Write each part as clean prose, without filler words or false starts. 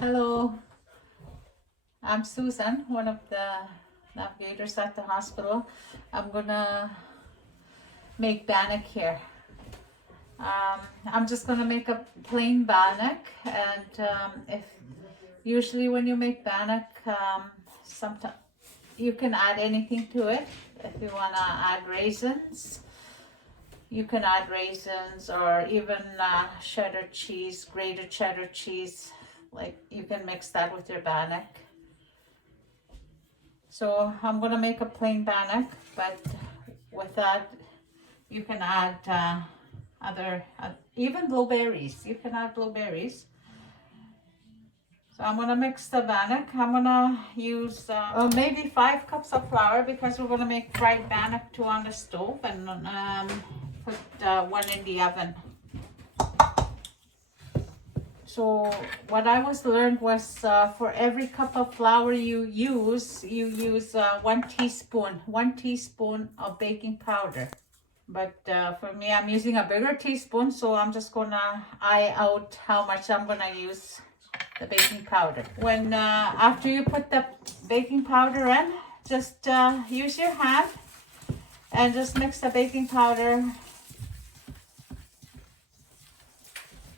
Hello, I'm Susan, one of the navigators at the hospital. I'm gonna make bannock here. I'm just gonna make a plain bannock, and if usually when you make bannock, sometimes you can add anything to it. If you wanna add raisins, you can add raisins, or even cheddar cheese, grated cheddar cheese. Like, you can mix that with your bannock. So I'm gonna make a plain bannock, but with that you can add even blueberries. You can add blueberries. So I'm gonna mix the bannock. I'm gonna use maybe 5 cups of flour, because we're gonna make fried bannock too on the stove, and put one in the oven. So what I was learned was, for every cup of flour you use 1 teaspoon of baking powder. But for me, I'm using a bigger teaspoon, so I'm just gonna eye out how much I'm gonna use the baking powder. When after you put the baking powder in, just use your hand and just mix the baking powder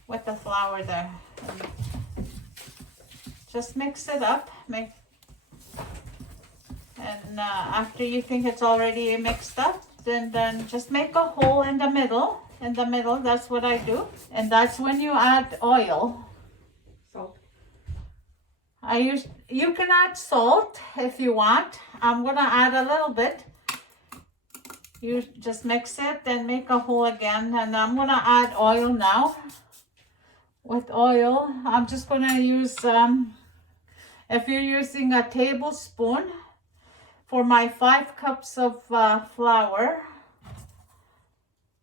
with the flour there. Just mix it up. And after you think it's already mixed up, then just make a hole in the middle. That's what I do. And that's when you add oil. Salt. You can add salt if you want. I'm gonna add a little bit. You just mix it and make a hole again. And I'm gonna add oil now. With oil, I'm just gonna use, if you're using a tablespoon, for my 5 cups of flour,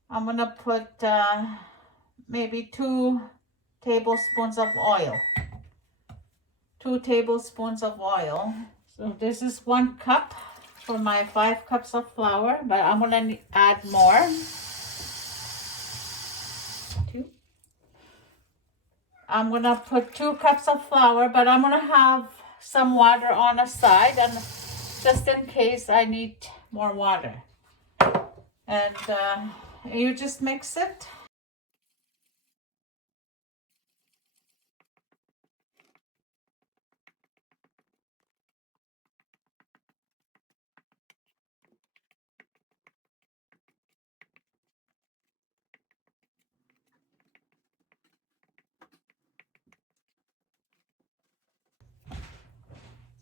I'm gonna put maybe 2 tablespoons of oil. 2 tablespoons of oil. So this is 1 cup for my 5 cups of flour, but I'm gonna add more. 2. I'm gonna put 2 cups of flour, but I'm gonna have some water on the side, and just in case I need more water. And you just mix it.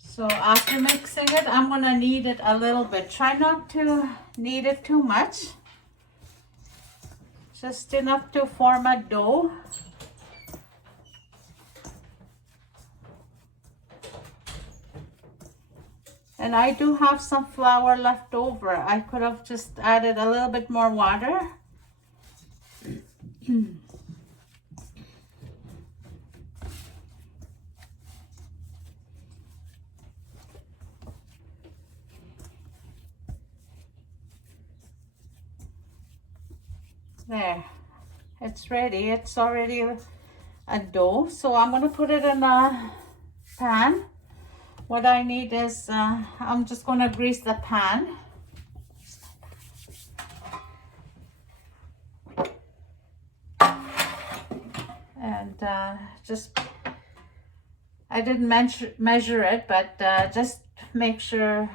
So after mixing it, I'm gonna knead it a little bit. Try not to knead it too much. Just enough to form a dough. And I do have some flour left over. I could have just added a little bit more water. There, it's ready. It's already a dough. So I'm gonna put it in a pan. What I need is, I'm just gonna grease the pan. And I didn't measure it, but just make sure,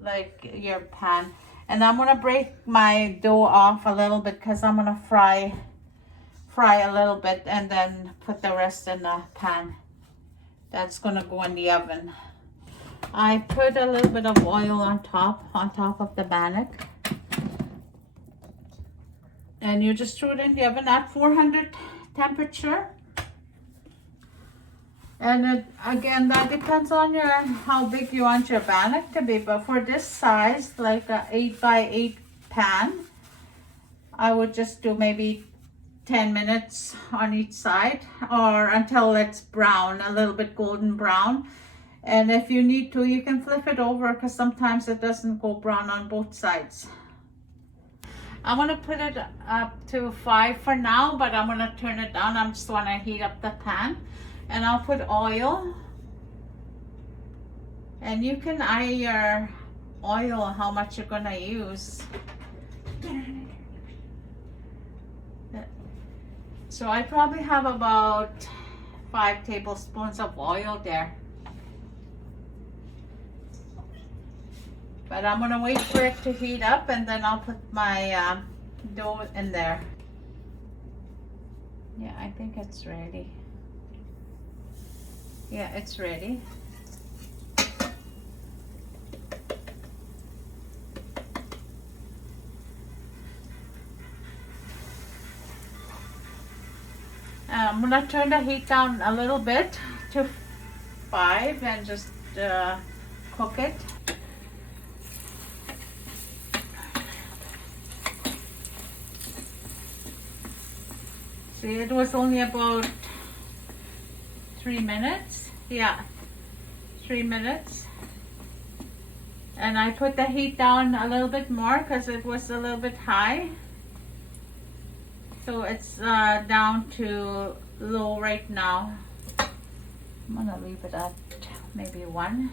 like, your pan. And I'm gonna break my dough off a little bit, because I'm gonna fry a little bit and then put the rest in the pan. That's gonna go in the oven. I put a little bit of oil on top of the bannock. And you just throw it in the oven at 400 temperature. And again, that depends on how big you want your bannock to be. But for this size, like a 8x8 pan, I would just do maybe 10 minutes on each side, or until it's brown, a little bit golden brown. And if you need to, you can flip it over, because sometimes it doesn't go brown on both sides. I'm gonna put it up to 5 for now, but I'm gonna turn it down. I just wanna heat up the pan. And I'll put oil. And you can eye your oil, how much you're gonna use. So I probably have about 5 tablespoons of oil there. But I'm gonna wait for it to heat up and then I'll put my dough in there. Yeah, I think it's ready. Yeah, it's ready. I'm gonna turn the heat down a little bit to 5 and just cook it. See, it was only about 3 minutes. Yeah, 3 minutes. And I put the heat down a little bit more because it was a little bit high. So it's down to low right now. I'm gonna leave it at maybe 1.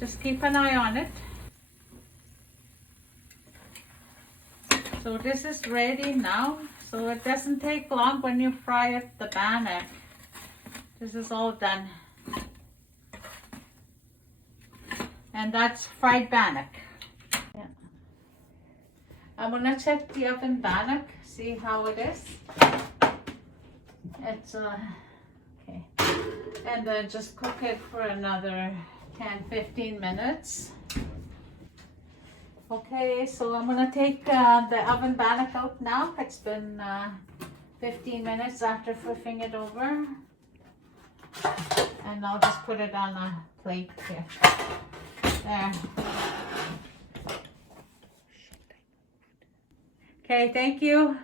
Just keep an eye on it. So this is ready now. So it doesn't take long when you fry it, the bannock. This is all done. And that's fried bannock. Yeah. I'm gonna check the oven bannock, see how it is. It's okay. And then just cook it for another 10-15 minutes. Okay, so I'm gonna take the oven bannock out now. It's been 15 minutes after flipping it over. And I'll just put it on a plate here. There. Okay, thank you.